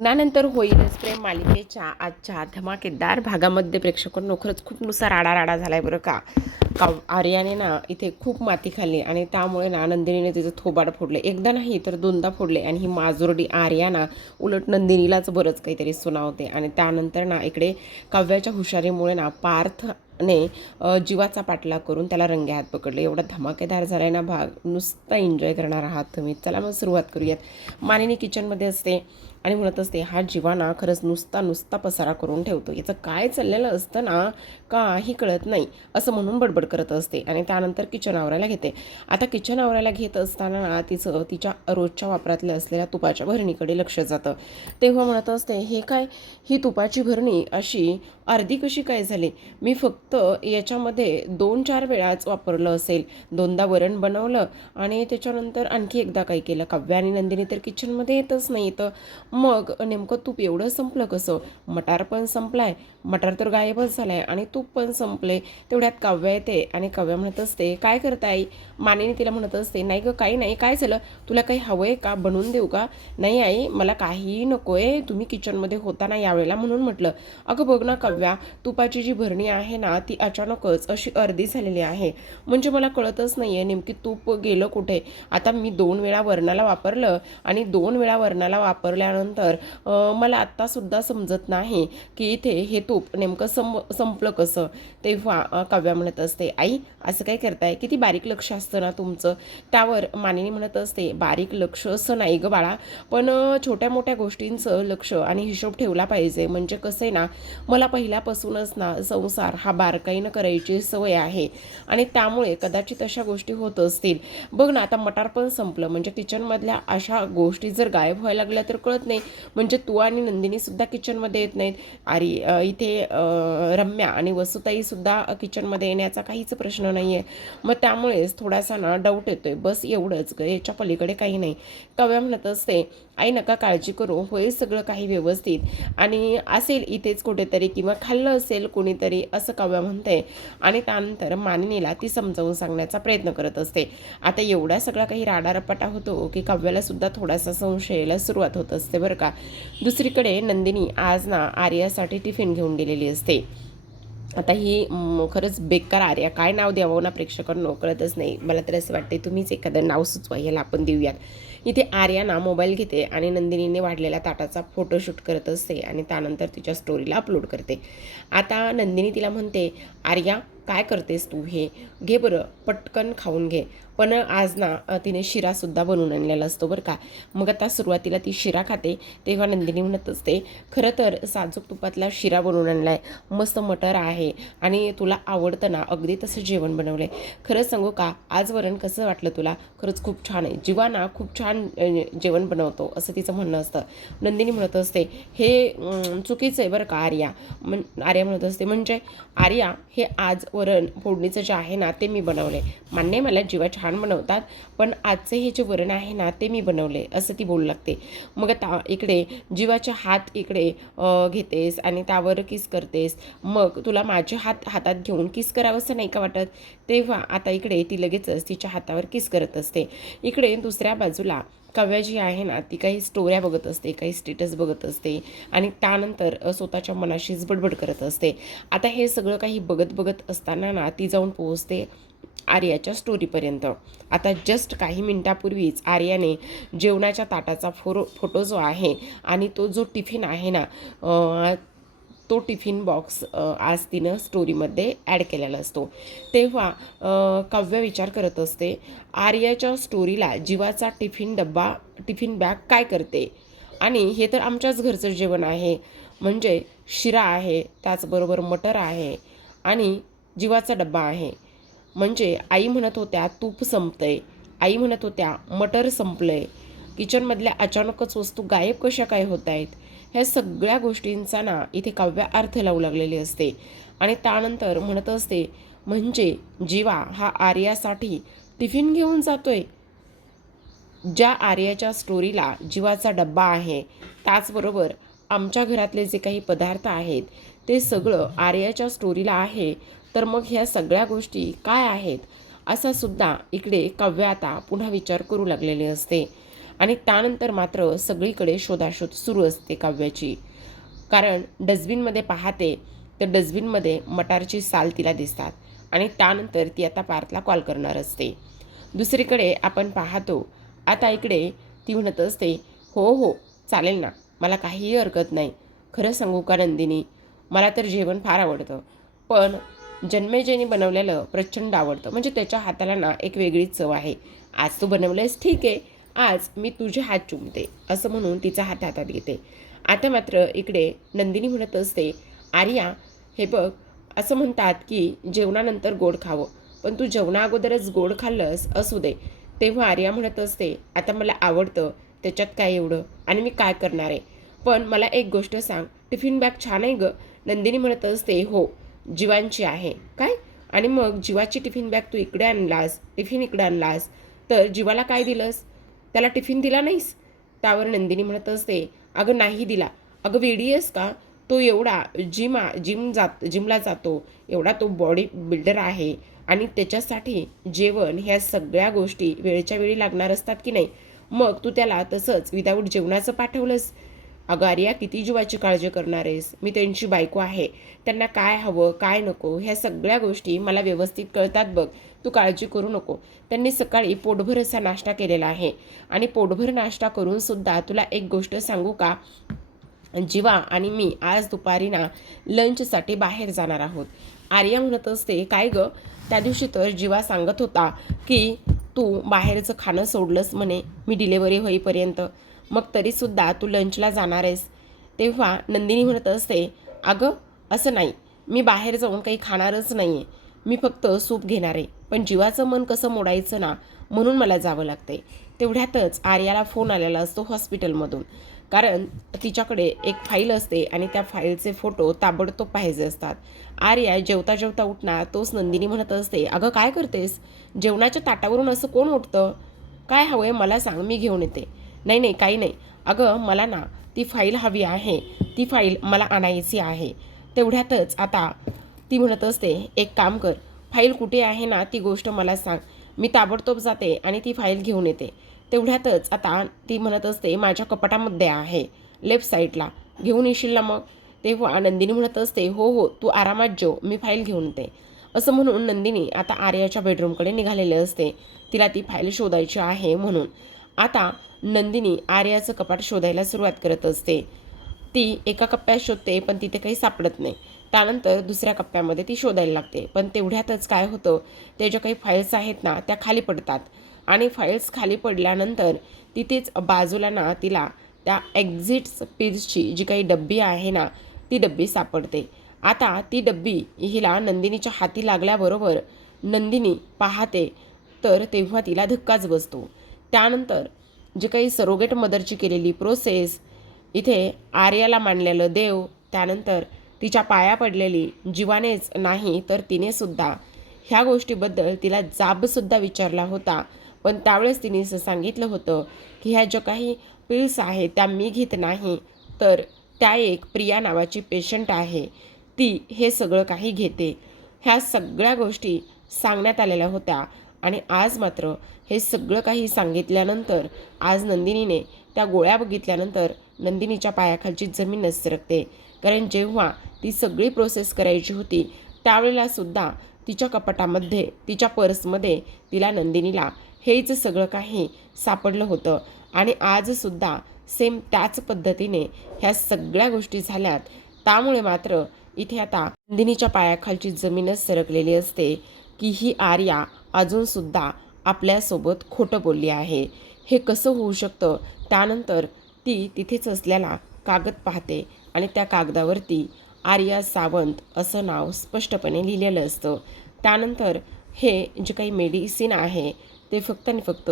लग्नानंतर होईलच प्रेम मालिकेच्या आजच्या धमाकेदार भागामध्ये प्रेक्षकांनो खरंच खूप नुसार राडा झालाय बरं का. आर्याने ना इथे खूप माती खाल्ली आणि त्यामुळे ना नंदिनीने तिचं थोबाड फोडले. एकदा नाही तर दोनदा फोडले आणि ही माजुरडी आर्या ना उलट नंदिनीलाच बरंच काहीतरी सुनावते. आणि त्यानंतर ना इकडे काव्याच्या हुशारीमुळे ना पार्थने जीवाचा पाठलाग करून त्याला रंगेहात पकडले. एवढा धमाकेदार झालाय ना भाग, नुसता एन्जॉय करणार आहात तुम्ही. चला मग सुरुवात करूयात. मानिनी किचनमध्ये असते आणि म्हणत असते, हा जीवाना खरंच नुसता पसारा करून ठेवतो, याचं काय चाललेलं असतं ना काही कळत नाही, असं म्हणून बडबड करत असते. आणि त्यानंतर किचन आवरायला घेते. आता किचन आवरायला घेत असताना ना तिचं तिच्या रोजच्या वापरातल्या असलेल्या तुपाच्या भरणीकडे लक्ष जातं. तेव्हा म्हणत असते, हे काय, ही तुपाची भरणी अशी अर्धी कशी काय झाली? मी फक्त याच्यामध्ये 2-4 वेळाच वापरलं असेल. दोनदा वरण बनवलं आणि त्याच्यानंतर आणखी एकदा काय केलं. काव्य आणि नंदिनी तर किचनमध्ये येतच नाही. तर मग नेमकं तूप एवढं संपलं कसं? मटार पण संपलाय, मटार तर गायबच झालाय आणि तूप पण संपले. तेवढ्यात काव्य येते आणि काव्य म्हणत असते, काय करताय? मानिनी तिला म्हणत असते, नाही गं काही नाही. काय झालं? तुला काही हवंय का? बनवून देऊ का? नाही आई, मला काहीही नकोय, तुम्ही किचनमध्ये होता ना यावेळेला म्हणून म्हटलं. अगं बघ ना काव्या, तुपाची जी भरणी आहे ना ती अचानकच अशी अर्धी झालेली आहे. म्हणजे मला कळतच नाहीये नेमकी तूप गेलं कुठे. आता मी 2 वेळा वरणाला वापरलं आणि 2 वेळा वरणाला वापरल्यानंतर मला आत्तासुद्धा समजत नाही की इथे हे तूप नेमकं संपलं कसं. तेव्हा काव्या म्हणत असते, आई असं काय करताय? किती बारीक लक्ष असतं ना तुमचं. त्यावर मानिनी म्हणत असते, बारीक लक्ष असं नाही गं बाळा, पण छोट्या मोठ्या गोष्टींचं लक्ष आणि हिशोब ठेवला पाहिजे. म्हणजे कसं आहे ना, मला पहिल्यापासूनच ना संसार हा बारकाईनं करायची सवय आहे आणि त्यामुळे कदाचित अशा गोष्टी होत असतील. बघ ना, आता मटार पण संपलं. म्हणजे किचनमधल्या अशा गोष्टी जर गायब व्हायला लागल्या तर कळत नाही. म्हणजे तू आणि नंदिनीसुद्धा किचनमध्ये येत नाहीत. इथे रम्या आणि वसुताईसुद्धा किचनमध्ये येण्याचा काहीच प्रश्न नाही आहे. मग त्यामुळेच थोडासा ना डाऊट येतोय, बस एवढंच ग, याच्या पलीकडे काही नाही. काव्या म्हणत असते, आई नका काळजी करू, होईल सगळं काही व्यवस्थित आणि असेल इथेच कुठेतरी किंवा खाल्लं असेल कोणीतरी, असं काव्या म्हणते. आणि त्यानंतर मानिनीला ती समजावून सांगण्याचा प्रयत्न करत असते. आता एवढा सगळा काही राडारपाटा होतो की काव्याला सुद्धा थोडासा संशय यायला सुरुवात होत असते बरं का. दुसरीकडे नंदिनी आज ना आर्यासाठी टिफिन घेऊन गेलेली असते. आता ही खरंच बेकार आर्या, काय नाव द्यावं ना प्रेक्षकांना कळतच नाही. मला तर असं वाटते तुम्हीच एखादं नाव सुचवा, याला आपण देऊयात. इथे आर्या ना मोबाईल घेते आणि नंदिनीने वाढलेल्या ताटाचा फोटोशूट करत असते आणि त्यानंतर तिच्या स्टोरीला अपलोड करते. आता नंदिनी तिला म्हणते, आर्या काय करतेस तू? हे घे बरं, पटकन खाऊन घे. पण आज ना तिने शिरासुद्धा बनवून आणलेला असतो बरं का. मग आता सुरुवातीला ती शिरा खाते. तेव्हा नंदिनी म्हणत असते, खरं तर साजूक तुपातला शिरा बनवून आणला आहे, मस्त मटर आहे आणि तुला आवडतं ना, अगदी तसं जेवण बनवलं आहे. खरंच सांगू का, आज वरण कसं वाटलं तुला? खरंच खूप छान आहे. जीवा ना खूप छान जेवण बनवतो, असं तिचं म्हणणं असतं. नंदिनी म्हणत असते, हे चुकीचं आहे बरं का आर्या. आर्या म्हणत असते, म्हणजे आर्या, हे आज वरण फोडणीचं जे आहे ना ते मी बनवले. मान्य मला जीवा छान बनवतात, पण आजचे हे जे वरण आहे ना ते मी बनवले, असं ती बोलू लागते. मग आता इकडे जीवाचे हात इकडे घेतेस आणि त्यावर किस करतेस. मग तुला माझे हात हातात घेऊन किस करावं असं नाही का वाटत? तेव्हा आता इकडे ती लगेचच तिच्या हातावर किस करत असते. इकडे दुसऱ्या बाजूला काव्या जी आहे ना ती काही स्टोऱ्या बघत असते, काही स्टेटस बघत असते आणि त्यानंतर स्वतःच्या मनाशीच बडबड करत असते. आता हे सगळं काही बघत असताना ना ती जाऊन पोहोचते आर्याच्या स्टोरीपर्यंत. आता जस्ट काही मिनिटापूर्वीच आर्याने जेवणाच्या ताटाचा फोटो जो आहे आणि तो जो टिफिन आहे ना, तो टिफिन बॉक्स आज तिनं स्टोरीमध्ये ॲड केलेला असतो. तेव्हा काव्य विचार करत असते, आर्याच्या स्टोरीला जीवाचा टिफिन बॅग काय करते? आणि हे तर आमच्याच घरचं जेवण आहे. म्हणजे शिरा आहे, त्याचबरोबर मटर आहे आणि जीवाचा डब्बा आहे. म्हणजे आई म्हणत होत्या तूप संपतंय, आई म्हणत होत्या मटर संपलंय, किचनमधल्या अचानकच वस्तू गायब कशा काय होत आहेत? ह्या सगळ्या गोष्टींचा ना इथे काव्य अर्थ लावू लागलेली असते. आणि त्यानंतर म्हणत असते, म्हणजे जीवा हा आर्यासाठी टिफिन घेऊन जातोय. ज्या आर्याच्या स्टोरीला जीवाचा डब्बा आहे, त्याचबरोबर आमच्या घरातले जे काही पदार्थ आहेत ते सगळं आर्याच्या स्टोरीला आहे, तर मग ह्या सगळ्या गोष्टी काय आहेत? असा सुद्धा इकडे काव्य आता पुन्हा विचार करू लागलेले असते. आणि त्यानंतर मात्र सगळीकडे शोधाशोध सुरू असते काव्याची. कारण डस्टबिनमध्ये पाहते तर डस्टबिनमध्ये मटारची साल तिला दिसतात आणि त्यानंतर ती आता पार्थला कॉल करणार असते. दुसरीकडे आपण पाहतो आता इकडे ती म्हणत असते, हो हो चालेल ना, मला काहीही हरकत नाही. खरं सांगू का नंदिनी, मला तर जेवण फार आवडतं, पण जन्मेजयनी बनवलेलं प्रचंड आवडतं. म्हणजे त्याच्या हाताला ना एक वेगळीच चव आहे. आज तू बनवलंयस ठीक आहे, आज मी तुझे हात चुमते असं म्हणून तिचा हात हातात घेते. आता मात्र इकडे नंदिनी म्हणत असते, आर्या हे बघ, असं म्हणतात की जेवणानंतर गोड खावं, पण तू जेवणा अगोदरच गोड खाल्लंस असू दे. तेव्हा आर्या म्हणत असते, आता मला आवडतं त्याच्यात काय एवढं, आणि मी काय करणार आहे. पण मला एक गोष्ट सांग, टिफिन बॅग छान आहे गं. नंदिनी म्हणत असते, हो जीवांची आहे. काय? आणि मग जीवाची टिफिन बॅग तू इकडे आणलास, टिफिन इकडे आणलास, तर जीवाला काय दिलंस? त्याला टिफिन दिला नाहीस? त्यावर नंदिनी म्हणत असते, अगं नाही दिला. अगं वेडी आहेस का? तो एवढा जिमला जातो, एवढा तो बॉडी बिल्डर आहे, आणि त्याच्यासाठी जेवण ह्या सगळ्या गोष्टी वेळच्या वेळी लागणार असतात की नाही. मग तू त्याला तसंच विदाऊट जेवणाचं पाठवलंस. अगं आर्या, किती जीवाची काळजी करणार आहेस? मी त्यांची बायको आहे. त्यांना काय हवं काय नको ह्या सगळ्या गोष्टी मला व्यवस्थित कळतात बघ. तू काळजी करू नको. त्यांनी सकाळी पोटभर असा नाश्ता केलेला आहे, आणि पोटभर नाश्ता करून सुद्धा तुला एक गोष्ट सांगू का, जीवा आणि मी आज दुपारी ना लंचसाठी बाहेर जाणार आहोत. आर्या म्हणत असते, काय गं, त्या दिवशी तर जीवा सांगत होता की तू बाहेरचं खाणं सोडलंस म्हणे मी डिलेवरी होईपर्यंत, मग तरीसुद्धा तू लंचला जाणार आहेस. तेव्हा नंदिनी म्हणत असते, अगं असं नाही, मी बाहेर जाऊन काही खाणारच नाही आहे, मी फक्त सूप घेणार आहे, पण जीवाचं मन कसं मोडायचं ना, म्हणून मला जावं लागते. तेवढ्यातच आर्याला फोन आलेला असतो हॉस्पिटलमधून, कारण तिच्याकडे एक फाईल असते आणि त्या फाईलचे फोटो ताबडतोब पाहिजे असतात. आर्या जेवता जेवता उठणार तोच नंदिनी म्हणत असते, अगं काय करतेस? जेवणाच्या ताटावरून असं कोण उठतं? काय हवं आहे मला सांग, मी घेऊन येते. नाही नाही काही नाही, अगं मला ना ती फाईल हवी आहे, ती फाईल मला आणायची आहे. तेवढ्यातच आता ती म्हणत असते, एक काम कर, फाईल कुठे आहे ना ती गोष्ट मला सांग, मी ताबडतोब जाते आणि ती फाईल घेऊन येते. तेवढ्यातच आता ती म्हणत असते, माझ्या कपाटामध्ये आहे लेफ्ट साईडला, घेऊन येशील ना मग. तेव्हा नंदिनी म्हणत असते, हो हो तू आरामात जेव, मी फाईल घेऊन येते. असं म्हणून नंदिनी आता आर्याच्या बेडरूमकडे निघालेले असते, तिला ती फाईल शोधायची आहे म्हणून. आता नंदिनी आर्याचं कपाट शोधायला सुरुवात करत असते. ती एका कप्प्यात शोधते पण तिथे काही सापडत नाही. त्यानंतर दुसऱ्या कप्प्यामध्ये ती शोधायला लागते, पण तेवढ्यातच काय होतं, त्या ज्या काही फाईल्स आहेत ना त्या खाली पडतात, आणि फाईल्स खाली पडल्यानंतर तिथेच बाजूला ना तिला त्या एक्झिट्स पीसची जी काही डब्बी आहे ना ती डब्बी सापडते. आता ती डब्बी हिला नंदिनीच्या हाती लागल्याबरोबर नंदिनी पाहते, तर तेव्हा तिला धक्काच बसतो. त्यानंतर जे काही सरोगेट मदरची केलेली प्रोसेस, इथे आर्याला मानलेलं देव, त्यानंतर तिच्या पाया पडलेली जीवानेच नाही तर तिनेसुद्धा ह्या गोष्टीबद्दल तिला जाबसुद्धा विचारला होता, पण त्यावेळेस तिने असं सांगितलं होतं की ह्या ज्या काही पिल्स आहेत त्या मी घेत नाही, तर त्या एक प्रिया नावाची पेशंट आहे, ती हे सगळं काही घेते. ह्या सगळ्या गोष्टी सांगण्यात आलेल्या होत्या, आणि आज मात्र हे सगळं काही सांगितल्यानंतर आज नंदिनीने त्या गोळ्या बघितल्यानंतर नंदिनीच्या पायाखालची जमीनच सरकते. कारण जेव्हा ती सगळी प्रोसेस करायची होती त्यावेळेलासुद्धा तिच्या कपाटामध्ये तिच्या पर्समध्ये तिला नंदिनीला हेच सगळं काही सापडलं होतं, आणि आजसुद्धा सेम त्याच पद्धतीने ह्या सगळ्या गोष्टी झाल्यात. त्यामुळे मात्र इथे आता नंदिनीच्या पायाखालची जमीनच सरकलेली असते की ही आर्या अजूनसुद्धा आपल्यासोबत खोटं बोलली आहे. हे कसं होऊ शकतं? त्यानंतर ती तिथेच असलेला कागद पाहते, आणि त्या कागदावरती आर्या सावंत असं नाव स्पष्टपणे लिहिलेलं असतं. त्यानंतर हे जे काही मेडिसिन आहे ते फक्त आणि फक्त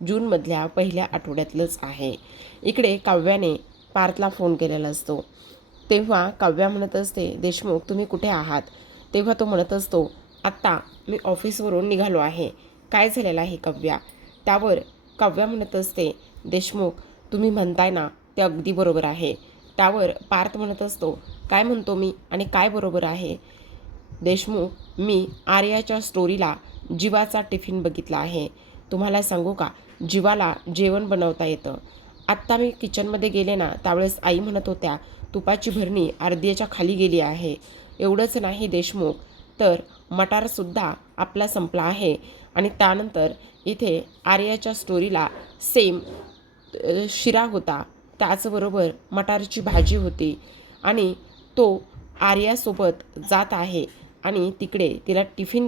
जूनमधल्या पहिल्या आठवड्यातलंच आहे. इकडे काव्याने पार्थला फोन केलेला असतो. तेव्हा काव्या म्हणत असते, देशमुख तुम्ही कुठे आहात? तेव्हा तो म्हणत असतो, आत्ता मी ऑफिसवरून निघालो आहे. काय झालेलं आहे काव्या? त्यावर काव्या म्हणत असते, देशमुख तुम्ही म्हणताय ना ते अगदी बरोबर आहे. त्यावर पार्थ म्हणत असतो, काय म्हणतो मी आणि काय बरोबर आहे? देशमुख, मी आर्याच्या स्टोरीला जीवाचा टिफिन बघितला आहे. तुम्हाला सांगू का, जीवाला जेवण बनवता येतं. आत्ता मी किचनमध्ये गेले ना, त्यावेळेस आई म्हणत होत्या तुपाची भरणी अर्ध्याच्या खाली गेली आहे. एवढंच नाही देशमुख, तर मटारसुद्धा आपला संपला आहे. आणि त्यानंतर इथे आर्याच्या स्टोरीला सेम शिरा होता, त्याचबरोबर मटारची भाजी होती. आणि तो आर्यासोबत जात आहे आणि तिकडे तिला टिफिन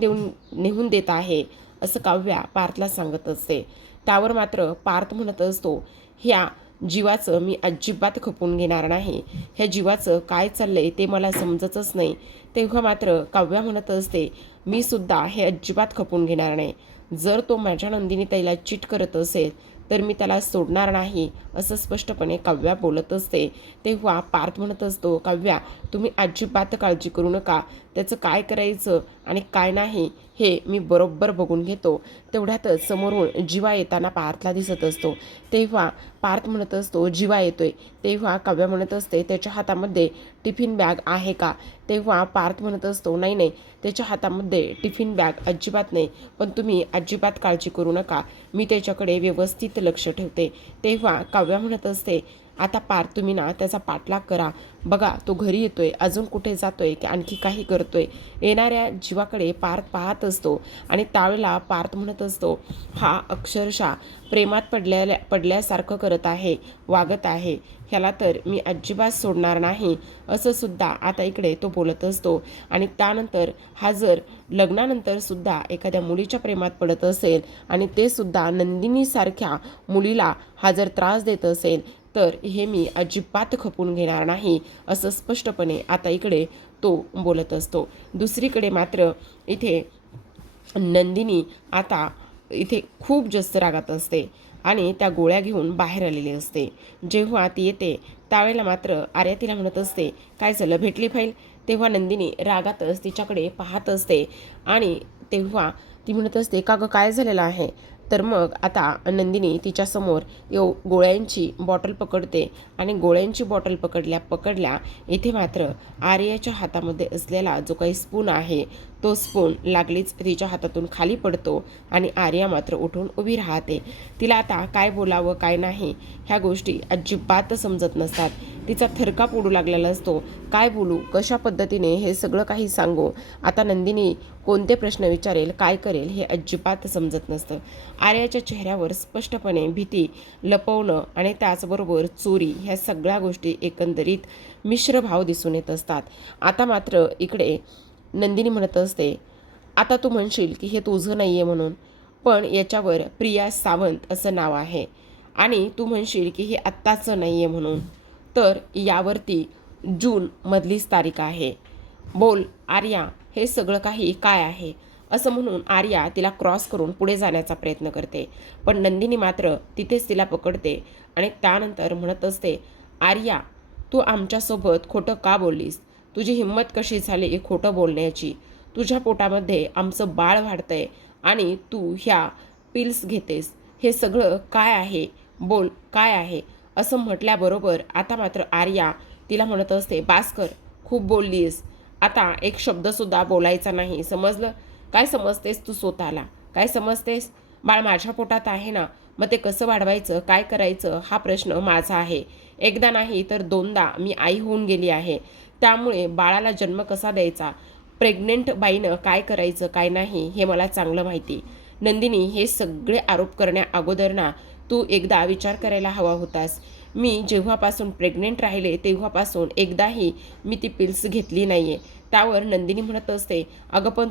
नेऊन देत आहे असं काव्या पार्थला सांगत असते. त्यावर मात्र पार्थ म्हणत असतो, ह्या जीवाचं मी अजिबात खपून घेणार नाही. ह्या जीवाचं काय चाललंय ते मला समजतच नाही. तेव्हा मात्र काव्या म्हणत असते, मी सुद्धा हे अजिबात खपून घेणार नाही. जर तो माझ्या नंदिनी ताईला चीट करत असेल तर मी त्याला सोडणार नाही असं स्पष्टपणे काव्या बोलत असते. तेव्हा पार्थ म्हणत असतो, काव्या तुम्ही अजिबात काळजी करू नका. त्याचं काय करायचं आणि काय नाही हे मी बरोबर बघून घेतो. तेवढ्यातच समोरून जीवा येताना पार्थला दिसत असतो. तेव्हा पार्थ म्हणत असतो, जीवा येतोय. तेव्हा काव्या म्हणत असते, त्याच्या हातामध्ये टिफिन बॅग आहे का? तेव्हा पार्थ म्हणत असतो, नाही नाही, त्याच्या हातामध्ये टिफिन बॅग अजिबात नाही. पण तुम्ही अजिबात काळजी करू नका, मी त्याच्याकडे व्यवस्थित लक्ष ठेवते. तेव्हा काव्या म्हणत असते, आता पार्थ तुम्ही ना त्याचा पाठलाग करा. बघा तो घरी येतोय, अजून कुठे जातोय की आणखी काही करतोय. येणाऱ्या जीवाकडे पार्थ पाहत असतो आणि त्यावेळेला पार्थ म्हणत असतो, हा अक्षरशः प्रेमात पडल्यासारखं करत आहे, वागत आहे. ह्याला तर मी अजिबात सोडणार नाही असं सुद्धा आता इकडे तो बोलत असतो. आणि त्यानंतर हा जर लग्नानंतर सुद्धा एखाद्या मुलीच्या प्रेमात पडत असेल आणि ते सुद्धा नंदिनीसारख्या मुलीला हा जर त्रास देत असेल तर हे मी अजिबात खपून घेणार नाही असं स्पष्टपणे आता इकडे तो बोलत असतो. दुसरीकडे मात्र इथे नंदिनी आता इथे खूप जास्त रागात असते आणि त्या गोळ्या घेऊन बाहेर आलेली असते. जेव्हा ती येते त्यावेळेला मात्र आर्या तिला म्हणत असते, काय झालं, भेटली फाईल? तेव्हा नंदिनी रागातच तिच्याकडे पाहत असते आणि तेव्हा ती म्हणत असते, का गं काय झालेलं आहे? तर मग आता नंदिनी तिच्यासमोर गोळ्यांची बॉटल पकडते आणि गोळ्यांची बॉटल पकडल्या इथे मात्र आर्याच्या हातामध्ये असलेला जो काही स्पून आहे तो स्पून लागलीच तिच्या हातातून खाली पडतो आणि आर्या मात्र उठून उभी राहते. तिला आता काय बोलावं काय नाही ह्या गोष्टी अजिबात समजत नसतात. तिचा थरकाप उडू लागलेला असतो. काय बोलू, कशा पद्धतीने हे सगळं काही सांगू, आता नंदिनी कोणते प्रश्न विचारेल, काय करेल हे अजिबात समजत नसतं. आर्याच्या चेहऱ्यावर स्पष्टपणे भीती, लपवणं आणि त्याचबरोबर चोरी ह्या सगळ्या गोष्टी एकंदरीत मिश्र भाव दिसून येत असतात. आता मात्र इकडे नंदिनी म्हणत असते, आता तू म्हणशील की हे तुझं नाही आहे म्हणून, पण याच्यावर प्रिया सावंत असं नाव आहे आणि तू म्हणशील की हे आत्ताचं नाही आहे म्हणून, तर यावरती जूनमधलीच तारीख आहे. बोल आर्या, हे सगळं काही काय आहे? असं म्हणून आर्या तिला क्रॉस करून पुढे जाण्याचा प्रयत्न करते, पण नंदिनी मात्र तिथेच तिला पकडते आणि त्यानंतर म्हणत असते, आर्या तू आमच्यासोबत खोटं का बोललीस? तुझी हिंमत कशी झाली खोटं बोलण्याची? तुझ्या पोटामध्ये आमचं बाळ वाढतंय आणि तू ह्या पिल्स घेतेस, हे सगळं काय आहे? बोल काय आहे? असं म्हटल्याबरोबर आता मात्र आर्या तिला म्हणत असते, बास्कर खूप बोललीस, आता एक शब्दसुद्धा बोलायचा नाही, समजलं? काय समजतेस तू स्वतःला? काय समजतेस? बाळ माझ्या पोटात आहे ना, मग ते कसं वाढवायचं, काय करायचं हा प्रश्न माझा आहे. एकदा नाही तर दोनदा मी आई होऊन गेली आहे, त्यामुळे बाळाला जन्म कसा द्यायचा, प्रेग्नेंट बाईनं काय करायचं काय नाही हे मला चांगलं माहिती. नंदिनी, हे सगळे आरोप करण्या अगोदर ना तू एकदा विचार करायला हवा होतास. मी जेव्हापासून प्रेग्नेंट राहिले तेव्हापासून एकदाही मी ती पिल्स घेतली नाही आहे. त्यावर नंदिनी म्हणत असते, अगं पण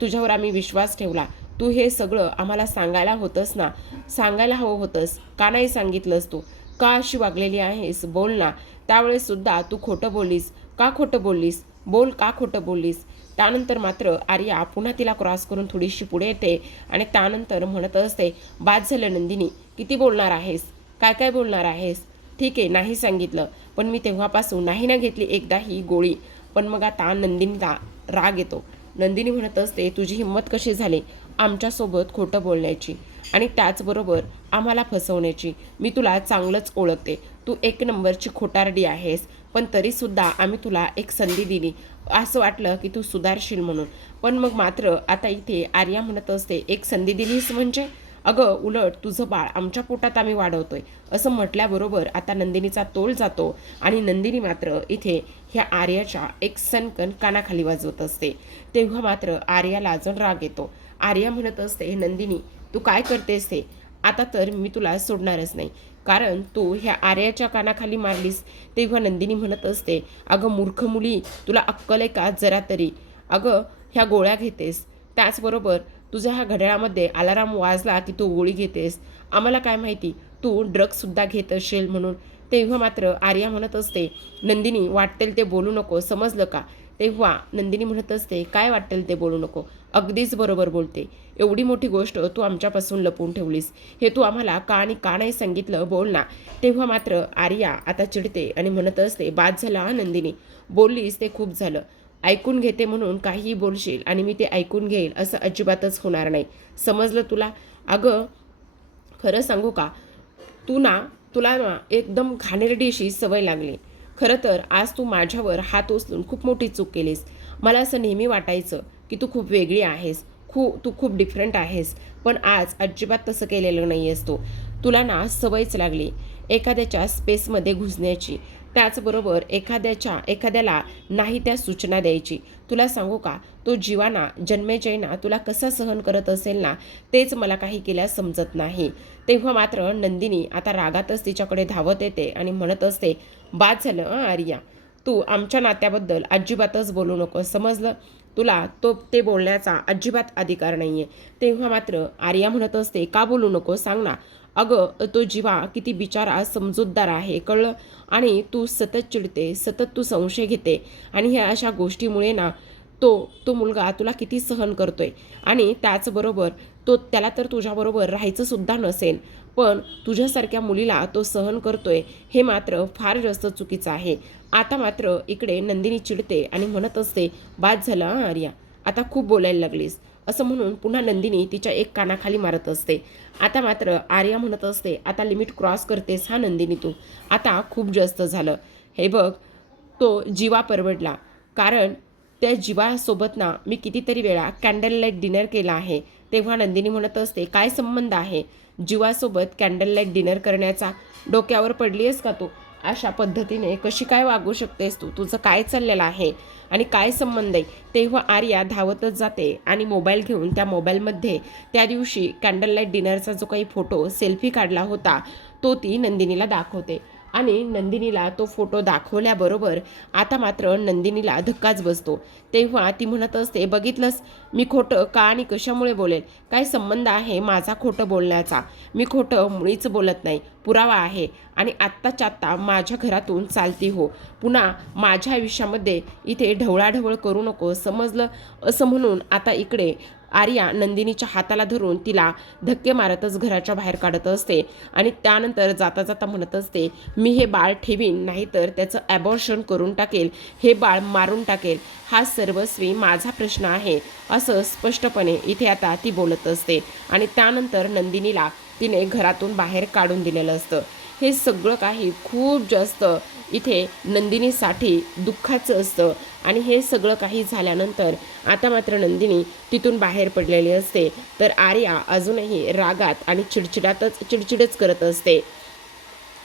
तुझ्यावर आम्ही विश्वास ठेवला, तू हे सगळं आम्हाला सांगायला होतंस ना, सांगायला हवं होतंस, का नाही सांगितलंस? तू का अशी वागलेली आहेस? बोल ना. त्यावेळेससुद्धा तू खोटं बोललीस, का खोटं बोललीस? बोल का खोटं बोललीस? त्यानंतर मात्र आर्या पुन्हा तिला क्रॉस करून थोडीशी पुढे येते आणि त्यानंतर म्हणत असते, बाद झालं नंदिनी, किती बोलणार आहेस, काय काय बोलणार आहेस? ठीक आहे, नाही सांगितलं, पण मी तेव्हापासून नाही ना घेतली एकदाही गोळी. पण मग आता नंदिनीला राग येतो. नंदिनी म्हणत असते, तुझी हिंमत कशी झाली आमच्यासोबत खोटं बोलण्याची आणि त्याचबरोबर आम्हाला फसवण्याची? मी तुला चांगलंच ओळखते, तू एक नंबरची खोटारडी आहेस, पण तरीसुद्धा आम्ही तुला एक संधी दिली, असं वाटलं की तू सुधारशील म्हणून. पण मग मात्र आता इथे आर्या म्हणत असते, एक संधी दिलीस म्हणजे? अगं उलट तुझं बाळ आमच्या पोटात आम्ही वाढवतोय असं म्हटल्याबरोबर आता नंदिनीचा तोल जातो आणि नंदिनी मात्र इथे ह्या आर्याच्या एक सनकन कानाखाली वाजवत असते. तेव्हा मात्र आर्याला अजून राग येतो. आर्या म्हणत असते, नंदिनी तू काय करतेस ते? आता तर मी तुला सोडणारच नाही, कारण तू ह्या आर्याच्या कानाखाली मारलीस. तेव्हा नंदिनी म्हणत असते, अगं मूर्ख मुली, तुला अक्कल आहे का जरा तरी? अगं ह्या गोळ्या घेतेस, त्याचबरोबर तुझ्या ह्या घड्याळामध्ये अलाराम वाजला की तू गोळी घेतेस. आम्हाला काय माहिती तू ड्रग्ससुद्धा घेत असेल म्हणून. तेव्हा मात्र आर्या म्हणत असते, नंदिनी वाटेल ते बोलू नको, समजलं का? तेव्हा नंदिनी म्हणत असते, काय वाटेल ते बोलू नको? अगदीच बरोबर बोलते. एवढी मोठी गोष्ट तू आमच्यापासून लपवून ठेवलीस, हे तू आम्हाला का आणि का नाही सांगितलं, बोल ना. तेव्हा मात्र आर्या आता चिडते आणि म्हणत असते, बाद झालं हा नंदिनी, बोललीस ते खूप झालं. ऐकून घेते म्हणून काहीही बोलशील आणि मी ते ऐकून घेईल असं अजिबातच होणार नाही, समजलं तुला? अगं खरं सांगू का, तुला ना एकदम घाणेरडीशी सवय लागली. खरं तर आज तू माझ्यावर हात उचलून खूप मोठी चूक केलीस. मला असं नेहमी वाटायचं की तू खूप वेगळी आहेस, तू खूप डिफरंट आहेस, पण आज अजिबात तसं केलेलं नाही आहेस तू. तुला ना सवयच लागली एखाद्याच्या स्पेसमध्ये घुसण्याची, त्याचबरोबर एखाद्याला नाही त्या सूचना द्यायची. तुला सांगू का, तो जीवाना जन्मेजयना तुला कसा सहन करत असेल ना, तेच मला काही केल्यास समजत नाही. तेव्हा मात्र नंदिनी आता रागातच तिच्याकडे धावत येते आणि म्हणत असते, बाद झालं आर्या, तू आमच्या नात्याबद्दल अजिबातच बोलू नको, समजलं? तुला ते बोलण्याचा अजिबात अधिकार नाही आहे. तेव्हा मात्र आर्या म्हणत असते, का बोलू नको सांग ना? अगं तो जीवा किती बिचारा समजूतदार आहे, कळलं? आणि तू सतत चिडते, सतत तू संशय घेते आणि ह्या अशा गोष्टीमुळे ना तो मुलगा तुला किती सहन करतोय. आणि त्याचबरोबर त्याला तर तुझ्याबरोबर राहायचं सुद्धा नसेल, पण तुझ्यासारख्या मुलीला तो सहन करतोय, हे मात्र फार जास्त चुकीचं आहे. आता मात्र इकडे नंदिनी चिडते आणि म्हणत असते, बाद झालं आर्या, आता खूप बोलायला लागलीस, असं म्हणून पुन्हा नंदिनी तिच्या एक कानाखाली मारत असते. आता मात्र आर्या म्हणत असते, आता लिमिट क्रॉस करतेस हा नंदिनी तू, आता खूप जास्त झालं. हे बघ, तो जीवा परवडला, कारण त्या जीवासोबत ना मी कितीतरी वेळा कॅन्डल लाईट डिनर केला आहे. तेव्हा नंदिनी म्हणत असते, काय संबंध आहे जीवासोबत कॅन्डल लाईट डिनर करण्याचा? डोक्यावर पडली आहेस का तू? अशा पद्धतीने कशी काय वागू शकतेस तू? तुझं काय चाललेलं आहे आणि काय संबंध आहे? तेव्हा आर्या धावतच जाते आणि मोबाईल घेऊन त्या मोबाईलमध्ये त्या दिवशी कॅन्डल लाईट डिनरचा जो काही फोटो सेल्फी काढला होता तो ती नंदिनीला दाखवते. आणि नंदिनीला तो फोटो दाखवल्याबरोबर आता मात्र नंदिनीला धक्काच बसतो. तेव्हा ती म्हणत असते, बघितलंस मी खोटं का आणि कशामुळे बोलेल? काय संबंध आहे माझा खोटं बोलण्याचा? मी खोटं मुळीच बोलत नाही, पुरावा आहे. आणि आत्ताच्या आत्ता माझ्या घरातून चालती हो, पुन्हा माझ्या आयुष्यामध्ये इथे ढवळाढवळ करू नको, समजलं? असं म्हणून आता इकडे आर्या नंदिनीच्या हाताला धरून तिला धक्के मारतच घराच्या बाहेर काढत असते आणि त्यानंतर जाता जाता म्हणत असते, मी हे बाळ ठेवीन, नाहीतर त्याचं ॲबॉर्शन करून टाकेल, हे बाळ मारून टाकेल, हा सर्वस्वी माझा प्रश्न आहे, असं स्पष्टपणे इथे आता ती बोलत असते. आणि त्यानंतर नंदिनीला तिने घरातून बाहेर काढून दिलेलं असतं. हे सगळं काही खूप जास्त इथे नंदिनीसाठी दुःखाचं असतं. आणि हे सगळं काही झाल्यानंतर आता मात्र नंदिनी तिथून बाहेर पडलेली असते, तर आर्या अजूनही रागात आणि चिडचिडच करत असते.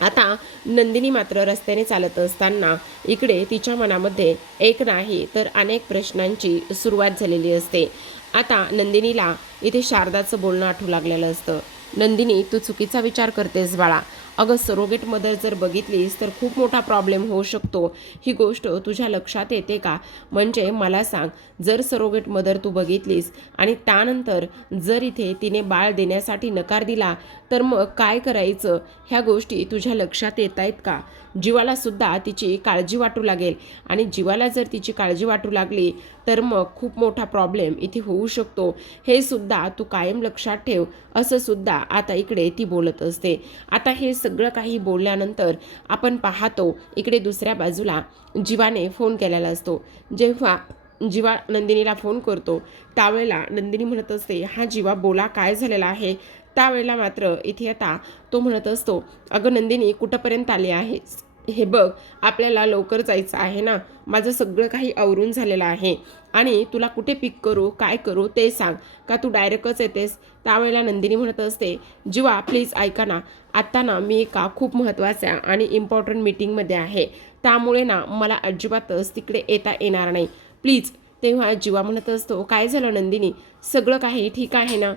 आता नंदिनी मात्र रस्त्याने चालत असताना इकडे तिच्या मनामध्ये एक नाही तर अनेक प्रश्नांची सुरुवात झालेली असते. आता नंदिनीला इथे शारदाचं बोलणं आठवू लागलेलं असतं. नंदिनी, तू चुकीचा विचार करतेस बाळा. अगं सरोगेट मदर जर बघितलीस तर खूप मोठा प्रॉब्लेम होऊ शकतो. ही गोष्ट तुझ्या लक्षात येते का? म्हणजे मला सांग, जर सरोगेट मदर तू बघितलीस आणि त्यानंतर जर इथे तिने बाळ देण्यासाठी नकार दिला तर मग काय करायचं? ह्या गोष्टी तुझ्या लक्षात येत आहेत का? जीवाला सुद्धा तिची काळजी वाटू लागेल आणि जीवाला जर तिची काळजी वाटू लागली तर मग खूप मोठा प्रॉब्लेम इथे होऊ शकतो, हे सुद्धा तू कायम लक्षात ठेव, असं सुद्धा आता इकडे ती बोलत असते. आता हे सगळं काही बोलल्यानंतर आपण पाहतो इकडे दुसऱ्या बाजूला जीवाने फोन केलेला असतो. जेव्हा जीवा नंदिनीला फोन करतो त्यावेळेला नंदिनी म्हणत असते, हा जीवा बोला, काय झालेला आहे? त्यावेळेला मात्र इथे आता तो म्हणत असतो, अगं नंदिनी कुठंपर्यंत आली आहेस? हे बघ, आपल्याला लवकर जायचं आहे ना, माझं सगळं काही आवरून झालेलं आहे आणि तुला कुठे पिक करू, काय करू ते सांग, का तू डायरेक्टच येतेस? त्यावेळेला नंदिनी म्हणत असते, जीवा प्लीज ऐका ना, आत्ता ना मी एका खूप महत्त्वाच्या आणि इम्पॉर्टंट मीटिंगमध्ये आहे, त्यामुळे ना मला अजिबातच तिकडे येता येणार नाही, प्लीज. तेव्हा जीवा म्हणत असतो, काय झालं नंदिनी, सगळं काही ठीक आहे ना,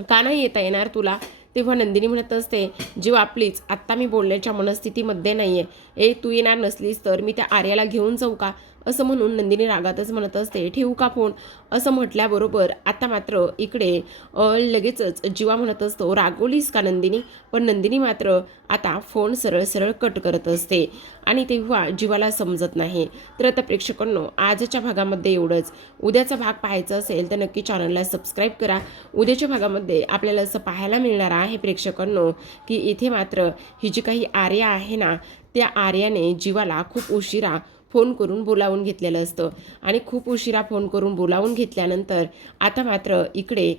का नाही येता येणार तुला? तेव्हा नंदिनी म्हणत असते, जीवा प्लीज, आत्ता मी बोलण्याच्या मनस्थितीमध्ये नाही आहे. तू येणार नसलीस तर मी त्या आर्याला घेऊन जाऊ का? असं म्हणून नंदिनी रागातच म्हणत असते, ठेवू का फोन? असं म्हटल्याबरोबर आता मात्र इकडे लगेचच जीवा म्हणत असतो, रागवलीस का नंदिनी? पण नंदिनी मात्र आता फोन सरळ सरळ कट करत असते आणि तेव्हा जीवाला समजत नाही. तर आता प्रेक्षकांनो, आजच्या भागामध्ये एवढंच. उद्याचा भाग पाहायचा असेल तर नक्की चॅनलला सबस्क्राईब करा. उद्याच्या भागामध्ये आपल्याला असं पाहायला मिळणार आहे प्रेक्षकांनो, की इथे मात्र ही जी काही आर्या आहे ना, त्या आर्याने जीवाला खूप उशिरा फोन करून बोलावून घेतलेलं असतं आणि खूप उशिरा फोन करून बोलावून घेतल्यानंतर आता मात्र इकडे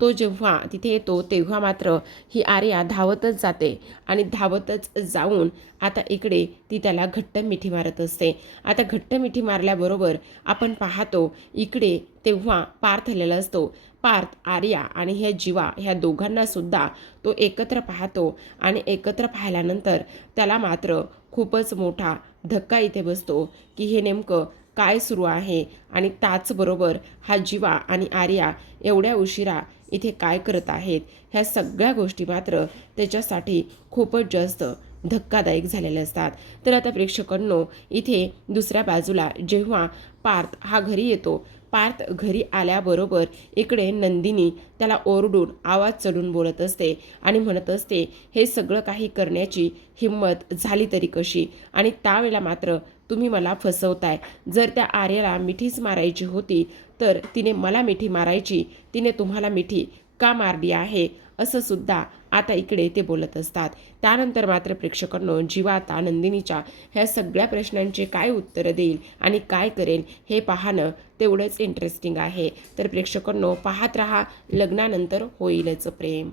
तो जेव्हा तिथे येतो तेव्हा मात्र ही आर्या धावतच जाते आणि धावतच जाऊन आता इकडे ती त्याला घट्ट मिठी मारत असते. आता घट्ट मिठी मारल्याबरोबर आपण पाहतो इकडे तेव्हा पार्थ आलेला असतो. पार्थ, आर्या आणि ह्या जीवा ह्या दोघांना सुद्धा तो एकत्र पाहतो आणि एकत्र पाहिल्यानंतर त्याला मात्र खूपच मोठा धक्का इथे बसतो की हे नेमकं काय सुरू आहे आणि त्याचबरोबर हा जीवा आणि आर्या एवढ्या उशिरा इथे काय करत आहेत, ह्या सगळ्या गोष्टी मात्र त्याच्यासाठी खूपच जास्त धक्कादायक झालेले असतात. तर आता प्रेक्षकांनो, इथे दुसऱ्या बाजूला जेव्हा पार्थ हा घरी येतो, पार्थ घरी आल्याबरोबर इकडे नंदिनी त्याला ओरडून आवाज चढून बोलत असते आणि म्हणत असते, हे सगळं काही करण्याची हिंमत झाली तरी कशी? आणि त्यावेळेला मात्र तुम्ही मला फसवताय. जर त्या आर्याला मिठीच मारायची होती तर तिने मला मिठी मारायची, तिने तुम्हाला मिठी का मारली आहे? असं सुद्धा आता इकडे ते बोलत असतात. त्यानंतर मात्र प्रेक्षकांनो, जीवा आता नंदिनीच्या ह्या सगळ्या प्रश्नांचे काय उत्तरं देईल आणि काय करेल हे पाहणं तेवढंच इंटरेस्टिंग आहे. तर प्रेक्षकांनो, पाहत रहा लग्नानंतर होईलच प्रेम.